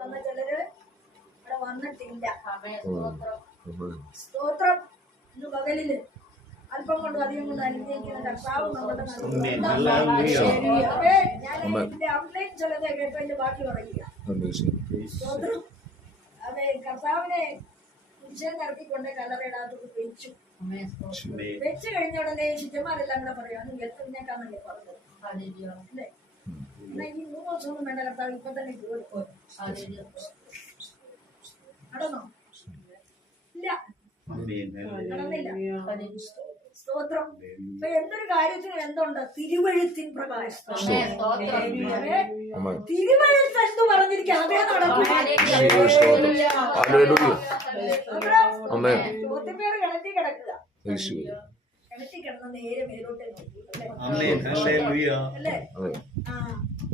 ചിലര് ഇവിടെ വന്നിട്ടില്ല. സ്തോത്രം. ഇന്ന് പകലില് അല്പം കൊണ്ടും അധികം കൊണ്ട് അനുഗ്രഹിക്കുന്ന കർത്താവ് നമ്മുടെ ഞാൻ എന്റെ അമ്മയും ചിലത് കേട്ടതിന്റെ ബാക്കി പറയുക. സ്തോത്രം. അതെ, കർത്താവിനെ കുരിശൻ നടത്തിക്കൊണ്ട് കല്ലറയിടാത്തത് വെച്ചു. വെച്ച് കഴിഞ്ഞ ഉടനെ ശിഷ്യന്മാരെല്ലാം കൂടെ പറയാം എത്തുന്നേക്കാന്നല്ലേ പറഞ്ഞത്. അല്ലേ? എന്നാ ഈ 3 ദിവസമൊന്നും വേണ്ട, കർത്താവ് ഇപ്പൊ തന്നെ നടന്നോ? ഇല്ല, നടന്നില്ല. സ്തോത്രം. ഇപ്പൊ എന്തൊരു കാര്യത്തിനും എന്തുണ്ട്? തിരുവഴുത്തിൻ പ്രകാശം. തിരുവഴുത്ത് എന്തു പറഞ്ഞിരിക്കുക അതേ നടക്കും. ചോദ്യപേര് കിണറ്റി കിടക്കുക. കിണറ്റി കിടന്ന നേരെ മേലോട്ടേ നോക്കി അല്ലേ? ആ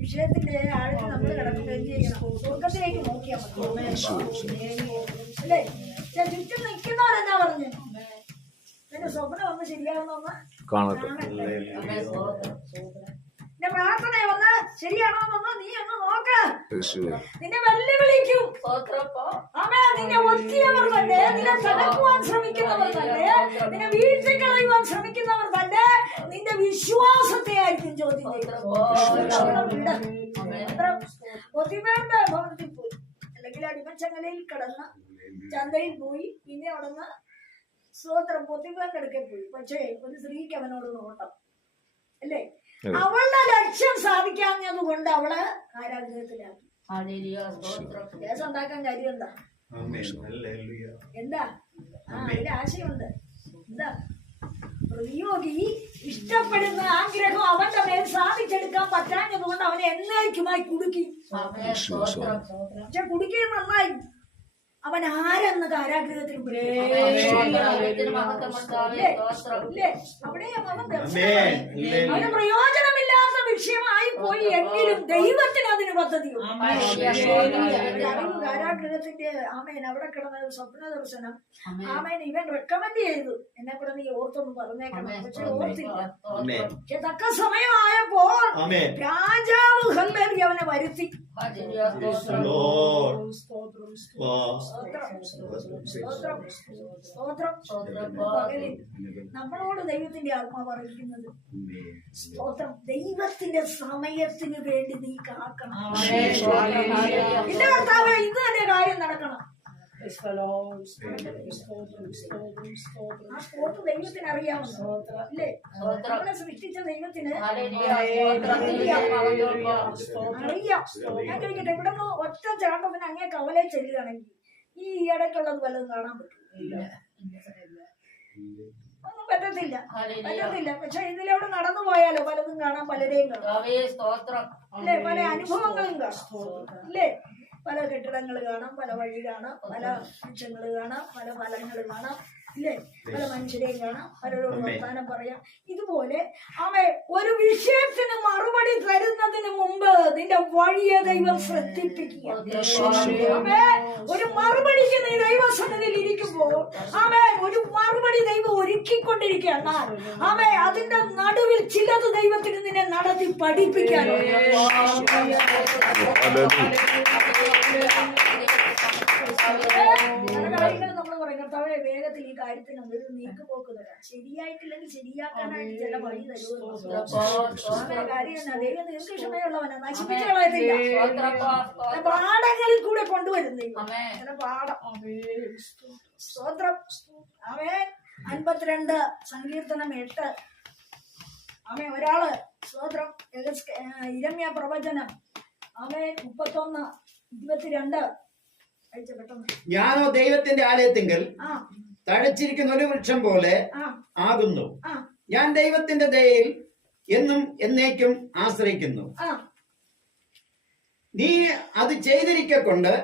വിഷയത്തിന്റെ ആഴത്തിൽ നമ്മൾ കിടക്കുമ്പോൾ എന്ത് ചെയ്യണം? സ്വർഗത്തിലേക്ക് നോക്കിയാൽ മതി അല്ലേ? ചുറ്റും നിൽക്കുന്നവരെന്നാ പറഞ്ഞു എന്റെ സ്വപ്നം ഒന്ന് ശരിയാവുന്നൊന്ന് എന്റെ പ്രാർത്ഥന ഒന്ന് ശരിയാണോന്നൊന്ന് നീ ഒന്ന് നോക്ക്. നിന്നെ വെല്ലുവിളിക്കും. നിന്നെ ഒറ്റിയവർ തന്നെ, നിന്നെ തകർക്കുവാൻ ശ്രമിക്കുന്നവർ തന്നെ, നിന്നെ വീഴ്ത്തിക്കളയുവാൻ ശ്രമിക്കുന്നവർ തന്നെ നിന്റെ വിശ്വാസത്തെ ആയിരിക്കും ചോദ്യം ചെയ്യുന്നത്. ഒത്തിമേന്റെ ഭവനത്തിൽ പോയി, അല്ലെങ്കിൽ അടിമച്ചങ്ങലയിൽ കിടന്ന് ചന്തയിൽ പോയി, പിന്നെ അവിടുന്ന് സ്തോത്രം പൊത്തിമേന്റെ അടുക്കൽ പോയി. പക്ഷേ ഒരു സ്ത്രീക്ക് അവനോട് നോട്ടം അല്ലേ? അവളുടെ ലക്ഷ്യം സാധിക്കാഞ്ഞത് കൊണ്ട് അവള് കാരാഗൃഹത്തിലാക്കി. കേസ് ഉണ്ടാക്കാൻ കാര്യം എന്താ? എന്താ? അതിന്റെ ആശയമുണ്ട്. എന്താ? പ്രതിയോഗി ഇഷ്ടപ്പെടുന്ന ആഗ്രഹം അവന്റെ മേൽ സാധിച്ചെടുക്കാൻ പറ്റാഞ്ഞത് കൊണ്ട് അവനെ എന്നേക്കുമായി കുടുക്കി. പക്ഷെ കുടുക്കിയത് നന്നായി. അവൻ ആരെന്ന് കാരാഗൃഹത്തിൽ അവന് പ്രയോജനമില്ലാത്ത വിഷയമായി പോയി. എങ്കിലും ദൈവത്തിന് അതിന് പദ്ധതിയുണ്ട്. കാരാഗൃഹത്തിന്റെ ആമേൻ അവിടെ കിടന്ന സ്വപ്ന ദർശനം ആമേൻ ഇവൻ റെക്കമെൻഡ് ചെയ്തു, എന്നെ കൂടെ നീ ഓർത്തൊന്ന് പറഞ്ഞേക്കണം. പക്ഷെ ഓർത്തില്ല. പക്ഷെ തക്ക സമയമായപ്പോൾ രാജാവ് ഹല്ലേലൂയ അവനെ വരുത്തി. നമ്മളോട് ദൈവത്തിന്റെ ആത്മാവ് അറിയിക്കുന്നത് സ്തോത്രം. ദൈവത്തിന്റെ സമയത്തിന് വേണ്ടി നീ കാക്കണം. എന്റെ കർത്താവ് ഇന്ന് തന്നെ കാര്യം നടക്കണം. ആ സ്പോട്ട് ദൈവത്തിന് അറിയാമല്ലോ അല്ലേ? നമ്മളെ സൃഷ്ടിച്ച ദൈവത്തിന് അറിയാം. ഞാൻ ചോദിക്കട്ടെ, ഇവിടെ നിന്ന് ഒറ്റ ചാട്ടത്തിന് അങ്ങേ കവലെ ചെല്ലുകയാണെങ്കിൽ ഈ ഇടയ്ക്കുള്ളത് വല്ലതും കാണാൻ പറ്റില്ല? ഒന്നും പറ്റത്തില്ല. പക്ഷെ ഇതിലൂടെ നടന്നു പോയാലോ പലതും കാണാം, പലരെയും കാണാം അല്ലേ? പല അനുഭവങ്ങളും കാണാം അല്ലേ? പല കെട്ടിടങ്ങൾ കാണാം, പല വഴി കാണാം, പല വൃക്ഷങ്ങൾ കാണാം, പല ഫലങ്ങൾ കാണാം ഇല്ലേ? പല മനുഷ്യരെയും കാണാം, പലരോട് വർത്താനം പറയാം. ഇതുപോലെ ഒരു വിഷയത്തിന് മറുപടി തരുന്നതിന് മുമ്പ് നിന്റെ വഴിയെ ദൈവം ശ്രദ്ധിപ്പിക്കുക. ഒരു മറുപടിക്ക് നീ ദൈവസന്നിധിയിൽ ഇരിക്കുമ്പോൾ ഒരു മറുപടി ദൈവം ഒരുക്കിക്കൊണ്ടിരിക്കുകയാണ്. അതിന്റെ നടുവിൽ ചിലത് ദൈവത്തിന് നിന്നെ നടത്തി പഠിപ്പിക്കാനുണ്ട്. കാര്യങ്ങൾ നമ്മൾ പറയും കർത്താവേ വേഗത്തിൽ ഈ കാര്യത്തിന് ഒരു നീക്കുപോക്ക് തരാം. ശരിയായിട്ടില്ലെങ്കിൽ ശരിയാക്കാനായിട്ട് ചില വഴി തരുമല്ലോ. കാര്യം എന്നാ? ദൈവം ദീർഘക്ഷമയുള്ളവനാ, നശിപ്പിച്ചു കളയത്തില്ല. പാഠങ്ങളിൽ കൂടെ കൊണ്ടുവരുന്നില്ല ചില പാഠം. സ്തോത്രം. 52 സങ്കീർത്തനം 8. ഒരാള് സ്തോത്രം ഇരമ്യ പ്രവചനം 31:22. ഞാനോ ദൈവത്തിന്റെ ആലയത്തിങ്കൽ തഴച്ചിരിക്കുന്ന ഒരു വൃക്ഷം പോലെ ആകുന്നു. ഞാൻ ദൈവത്തിന്റെ ദയയിൽ എന്നും എന്നേക്കും ആശ്രയിക്കുന്നു. നീ അത് ചെയ്തിരിക്കൊണ്ട്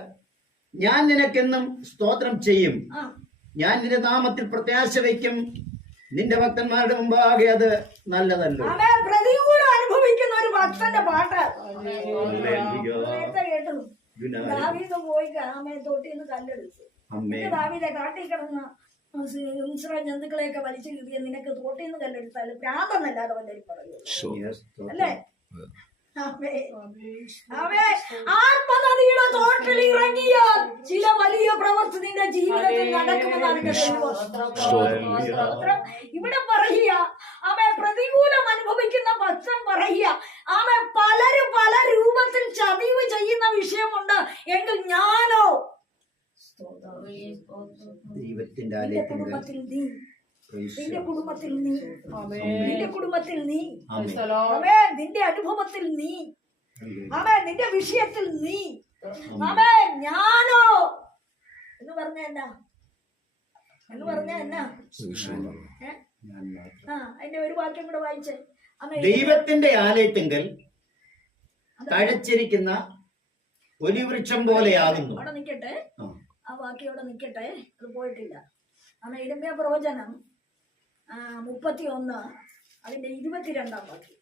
ഞാൻ നിനക്കെന്നും സ്തോത്രം ചെയ്യും. ഞാൻ നിന്റെ നാമത്തിൽ പ്രത്യാശ വയ്ക്കും. നിന്റെ ഭക്തന്മാരുടെ മുമ്പാകെ അത് നല്ലതല്ലോ. പ്രതികൂലം അനുഭവിക്കുന്ന ഒരു ഭക്തന്റെ പാട്ട് കേട്ടു. ദാവീദ് പോയി തോട്ടിന്ന് കല്ലെടുത്തു. ദാവീദെ കാട്ടിൽ കിടന്ന ജന്തുക്കളെയൊക്കെ വലിച്ചു കീറിയ നിനക്ക് തോട്ടിന്ന് കല്ലെടുത്താല് ഭ്രാന്തെന്നല്ലാതെ വല്ലവരും പറയൂ അല്ലേ? ആത്മനദിയുടെ തോട്ടിൽ തുടങ്ങിയാൽ ചില വലിയ പ്രവൃത്തി നിന്റെ ജീവിതത്തിൽ നടക്കുമെന്നാണ് എന്റെ ദൈവം. ഇവിടെ പറയുക, അവൻ പ്രതികൂലം അനുഭവിക്കുന്ന ഭക്തൻ പറയുക, അവൻ പലരും പല രൂപത്തിൽ ചതിവ് ചെയ്യുന്ന വിഷയമുണ്ട് എങ്കിൽ ഞാനോ ദൈവത്തിന്റെ നിന്റെ കുടുംബത്തിൽ നീ, നിന്റെ കുടുംബത്തിൽ നീ, നിന്റെ കുടുംബത്തിൽ നീ, അവൻ നിന്റെ അനുഭവത്തിൽ നീ, അവൻ നിന്റെ വിഷയത്തിൽ നീ, അവൻ ഞാനോ എന്ന് പറഞ്ഞ എന്നാ, എന്ന് പറഞ്ഞ എന്നാ? അതിന്റെ ഒരു വാക്യം കൂടെ വായിച്ചേ. ദൈവത്തിന്റെ ആലയത്തിങ്കൽ തഴച്ചിരിക്കുന്ന ഒലിവൃക്ഷം പോലെയാകുന്നു. അവിടെ നിക്കട്ടെ, ആ വാക്യം അവിടെ നിക്കട്ടെ, അത് പോയിട്ടില്ല. ഇരമ്യാ പ്രവചനം 31 അതിന്റെ 22 വാക്യം.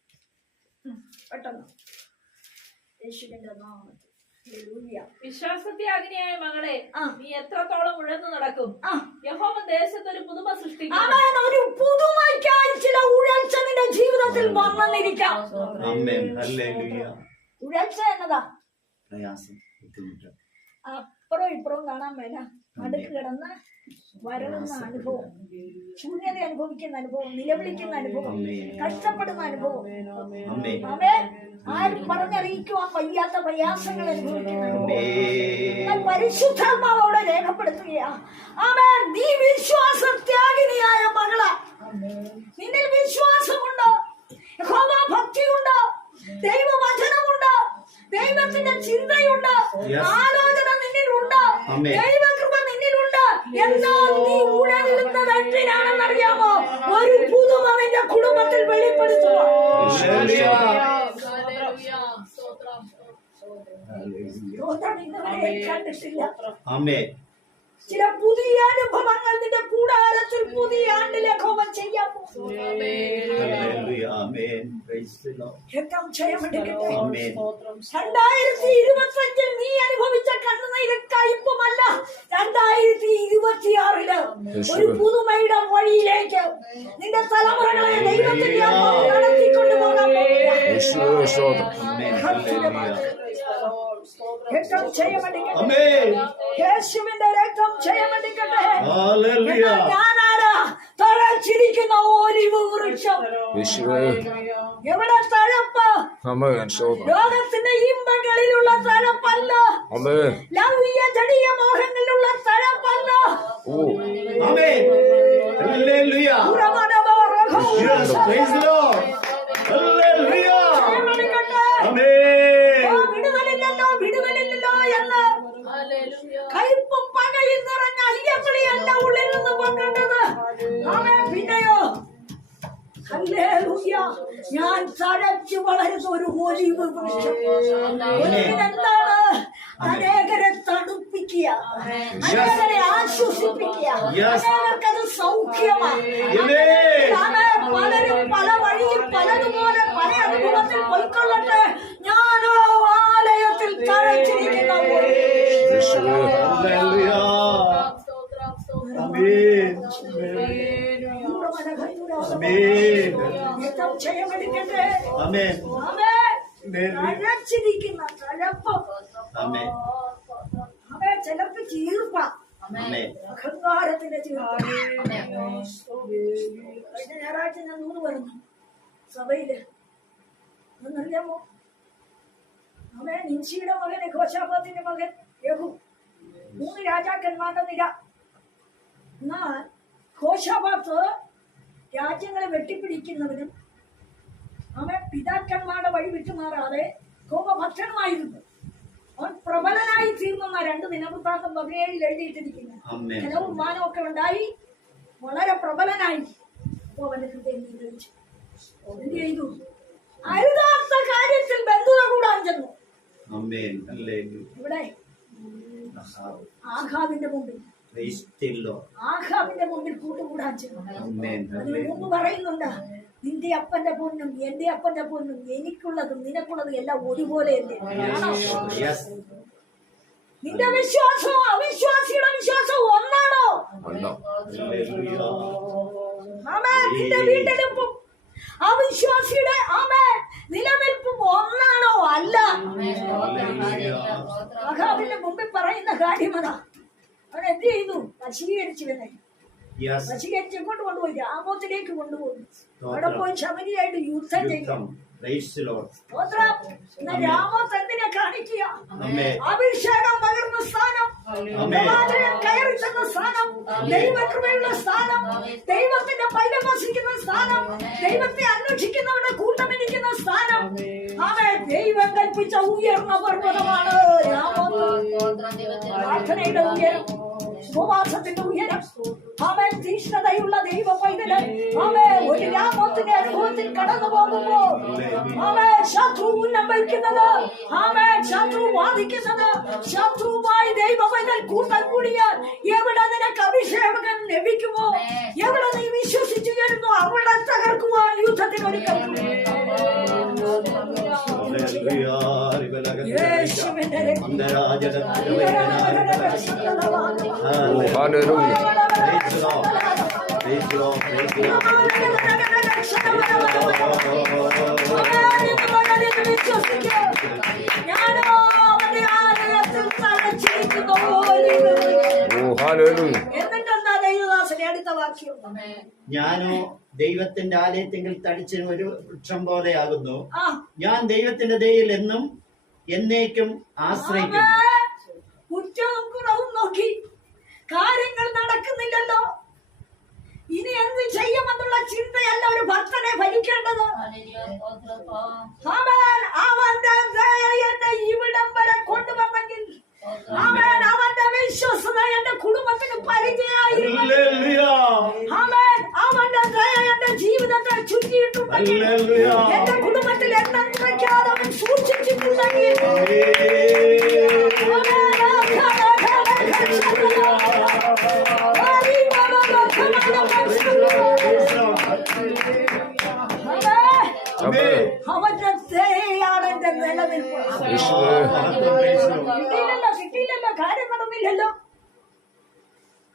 പെട്ടെന്ന് യേശുവിന്റെ നാമത്തിൽ. വിശ്വാസത്യാഗിനിയായ മകളെ, നീ എത്രത്തോളം ഉഴന്നു നടക്കും? യഹോവ ദേശത്ത് ഒരു പുതുമ സൃഷ്ടിക്കും. ഒരു പുതുമയ്ക്കായി ചില ഉഴൽച്ച നിന്റെ ജീവിതത്തിൽ വന്നിരിക്കാം. ഉഴൽച്ച എന്നതാ? പ്രയാസം, ബുദ്ധിമുട്ട്, അപ്പുറം ഇപ്പുറവും കാണാൻ മേല, അടുക്ക് കിടന്ന് വരളുന്ന അനുഭവം, ശൂന്യത അനുഭവിക്കുന്ന അനുഭവം, നിലവിളിക്കുന്ന അനുഭവം, കഷ്ടപ്പെടുന്ന അനുഭവം, അവൻ ആരും പറഞ്ഞറിയിക്കുവാൻ വയ്യാത്ത പ്രയാസങ്ങൾ അനുഭവിക്കുന്ന അനുഭവം പരിശുദ്ധാത്മാവ് അവിടെ രേഖപ്പെടുത്തുകയാ. അവൻ നീ വിശ്വാസത്യാഗിനിയായ മകള, നിന്നിൽ വിശ്വാസമുണ്ട്, യഹോവ ഭക്തിയുണ്ട്, ദൈവവചനമുണ്ട്, ദൈവത്തിന്റെ ചിന്തയുണ്ട്, ആലോചന നിന്നിലുണ്ട്, ദൈവകൃപ നിന്നിലുണ്ട്. എന്നാൽ നീ ഉഴലുന്നത് എന്തിനാണെന്നറിയാമോ? ഒരു പുതുമ നിന്റെ കുടുംബത്തിൽ വെളിപ്പെടുത്തുക. കണ്ടിട്ടില്ല ചില പുതിയ അനുഭവങ്ങൾ നിന്റെ കൂടാരത്തിൽ പുതിയ ആണ്ടിലേക്ക് അവൻ ചെയ്യാൻ പോകും. നീ അനുഭവിച്ച കണ്ണുനീര് കയ്പുമല്ല, 2026 ഒരു പുതുമയുടെ വഴിയിലേക്ക് നിന്റെ തലമുറകളെ ദൈവത്തിന്റെ നടത്തിക്കൊണ്ടു പോകാൻ രക്തം ചെയ്യപ്പെട്ടിരിക്കട്ടെ, യേശുവിന്റെ രക്തം ചെയ്യപ്പെട്ടിരിക്കട്ടെ. ഞാനാരാ? തഴച്ചിരിക്കുന്ന ഒലിവ് വൃക്ഷം. എവിടെ തഴപ്പ്? ലോകത്തിന്റെ ഇമ്പങ്ങളിലുള്ള തഴപ്പല്ല, ലൗകിക ജടീയ മോഹങ്ങളിലുള്ള തഴപ്പല്ല. വിടുതലില്ലല്ലോ വിടുതലില്ലല്ലോ എന്ന് കയ്പും പകയും നിറഞ്ഞ അയ്യപ്പടിയല്ല ഉള്ളിൽ നിന്ന് പൊങ്ങേണ്ടത്. അവൻ പിന്നെയോ ഞാൻ തഴച്ചു വളരുന്ന ഒരു ഒലിവ് വൃക്ഷം. എന്താണ്? അനേകരെ തണുപ്പിക്കുക, അനേകരെ ആശ്വസിപ്പിക്കുക, അനേകർക്കത് സൗഖ്യമാണ്. പലരും പല വഴിയിൽ പലതുപോലെ പല അനുഭവത്തിൽ പൊയ്ക്കൊള്ളട്ടെ. ഞാനോ ആലയത്തിൽ തഴച്ചിരിക്കുന്ന അഴച്ചിരിക്കുന്ന തഴപ്പം. ചിലർക്ക് ചീർപ്പ, അഹങ്കാരത്തിന്റെ ചീർപ്പ. കഴിഞ്ഞ ഞായറാഴ്ച ഞാൻ 3 പറഞ്ഞു സഭയില്. എന്നറിയാമോ? അവൻ ഇൻഷിയുടെ മകൻ, യഹോശാഫാത്തിന്റെ മകൻ യഹൂ, 3 രാജാക്കന്മാരുടെ നിര. എന്നാൽ യഹോശാഫാത്ത് രാജ്യങ്ങളെ വെട്ടിപ്പിടിക്കുന്നവനും അവൻ പിതാക്കന്മാരുടെ വഴി വിട്ടുമാറാതെ കോപഭക്ഷണമായിരുന്നു. അവൻ പ്രബലനായി തീർന്ന 2 ദിനവൃത്താന്തം 17 എഴുതിയിട്ടിരിക്കുന്നു. ധനവും മാനവും ഒക്കെ ഉണ്ടായി വളരെ പ്രബലനായി. അപ്പോ അവന്റെ ഹൃദയം നിയന്ത്രിച്ചു. എന്ത് ചെയ്തു? അരുതാത്ത കാര്യത്തിൽ ബന്ധുത കൂടാൻ ചെന്നു. ഇവിടെ ആഹാബിന്റെ മുമ്പിൽ കൂട്ടുകൂടാൻ ചെന്നു. അതിന് മുമ്പ് പറയുന്നുണ്ട്, നിന്റെ അപ്പന്റെ പൊന്നും എന്റെ അപ്പന്റെ പൊന്നും എനിക്കുള്ളതും നിനക്കുള്ളതും എല്ലാം ഒരുപോലെയല്ലേ? നിന്റെ വിശ്വാസവും അവിശ്വാസിയുടെ വിശ്വാസവും ഒന്നാണോ? നിന്റെ വീണ്ടെടുപ്പും അവിശ്വാസിയുടെ നിലനിൽപ്പും ഒന്നാണോ? അല്ല. ആഹാബിന്റെ മുമ്പിൽ പറയുന്ന കാര്യം അതാ. അവൻ എന്ത് ചെയ്തു? വശീകരിച്ചവനെ Yes. വശീകരിച്ച് എങ്ങോട്ട് കൊണ്ടുപോയി? രാമോത്തിലേക്ക് കൊണ്ടുപോയി. അവിടെ പോയി ശമരിയായിട്ട് യുദ്ധം ചെയ്യും. Praise the Lord. സ്തോത്രം. എന്നാൽ രാമോത്ത് എന്തിനെ കാണിക്കുക? Amen. അഭിഷേകം പകർന്ന സ്ഥാനം, പ്രവാചകൻ കയറി ചെന്ന സ്ഥാനം, ദൈവകൃപയുള്ള സ്ഥാനം, ദൈവത്തിന്റെ പൈതൽ വസിക്കുന്ന സ്ഥാനം, ദൈവത്തെ അന്വേഷിക്കുന്നവരുടെ കൂട്ടമിരിക്കുന്ന സ്ഥാനം. അവൻ ദൈവം കൽപ്പിച്ച ഉയർന്ന പർവ്വതമാണ് രാമോത്ത്. പ്രാർത്ഥനയുടെ ഉയരം, ഉപവാസത്തിന്റെ ഉയരം, അവൻ തീഷ്ണതയുള്ള ദൈവ പൈതൽ. അവൻ ഒരു രാമോത്തിന്റെ അനുഭവത്തിൽ കടന്നു പോകുമ്പോൾ അവൻ ശത്രു ഉന്നം വയ്ക്കുന്നത്, അവൻ ശത്രു വാദിക്കുന്നത്, ശത്രുവുമായി ദൈവ പൈതൽ കൂട്ടം കൂടിയാൽ എവിടെ നിനക്ക് അഭിഷേകം ലഭിക്കുമോ, എവിടെ നീ വിശ്വസിച്ചു വരുന്നു അവിടെ തകർക്കുവാൻ യുദ്ധത്തിന് ഒരുക്കം. എന്നിട്ടെന്താ ദൈവദാസനെ അടുത്ത വാക്യം? ഞാനോ ദൈവത്തിന്റെ ആലയത്തെങ്കിൽ തടിച്ച ഒരു വൃക്ഷം പോലെയാകുന്നു. ഞാൻ ദൈവത്തിന്റെ ദയയിൽ എന്നും എന്നേക്കും ആശ്രയിക്കുന്നു. കുറ്റവും കുറവും നോക്കി കാര്യങ്ങൾ നടക്കുന്നില്ലല്ലോ, ഇനി എന്ത് ചെയ്യുമെന്നുള്ള ചിന്തയല്ല ഒരു ഭക്തനെ ഭരിക്കേണ്ടത്. അവന്റെ ദയ എന്നെ ഇവിടം വരെ കൊണ്ടുവന്നെങ്കിൽ അവന്റെ വിശ്വസത എന്റെ കുടുംബത്തിന് പരിചയമായിരുന്നു. അവന്റെ ദയ എന്റെ ജീവിതത്തെ ചുറ്റിയിട്ടുണ്ടെങ്കിൽ, എന്റെ കുടുംബത്തിൽ എണ്ണം കുറയ്ക്കാതെ അവൻ സൂക്ഷിച്ചിട്ടുണ്ടെങ്കിൽ, അവന്റെ ദയയാണ് എന്റെ നിലനിൽപ്പ്. കിട്ടിയില്ലല്ലോ, കാര്യം നടന്നില്ലല്ലോ,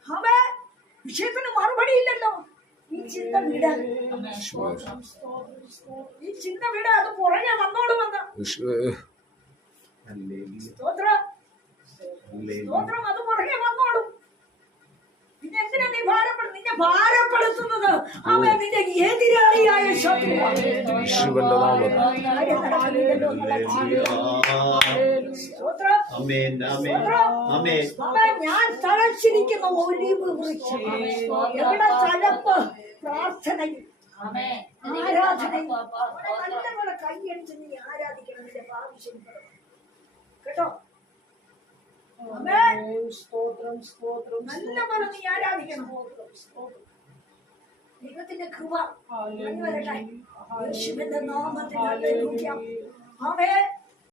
അവൻ വിഷയത്തിന് മറുപടി ഇല്ലല്ലോ. ഈ ചിന്ത വിട, ഈ ചിന്ത വിട, അത് പുറകെ വന്നോളുമെന്ന്. സ്തോത്രം, സ്തോത്രം, അത് പുറകെ വന്നോളും. പിന്നെ എന്തിനാ നീ ഭാരപ്പെടുന്നത്? നിന്നെ ഭാരപ്പെടുത്തുന്നത് അവൻ നിന്റെ എതിരാളിയായ ശത്രുവാണ്. ഞാൻ തഴച്ചിരിക്കുന്ന ഒലിവ് വൃക്ഷം, എവിടെ തലപ്പ് പ്രാർത്ഥനയിൽ ആരാധനയിൽ നല്ലപോലെ കൈയടിച്ച് നീ ആരാധിക്കണം. നിന്റെ ആവശ്യം കേട്ടോ, നല്ല പോലെ നീ ആരാധിക്കണം. ദൈവത്തിന്റെ കൃപ വരട്ടെ യേശുവിന്റെ നാമത്തിൽ. ഹല്ലേലൂയ. ആമേൻ.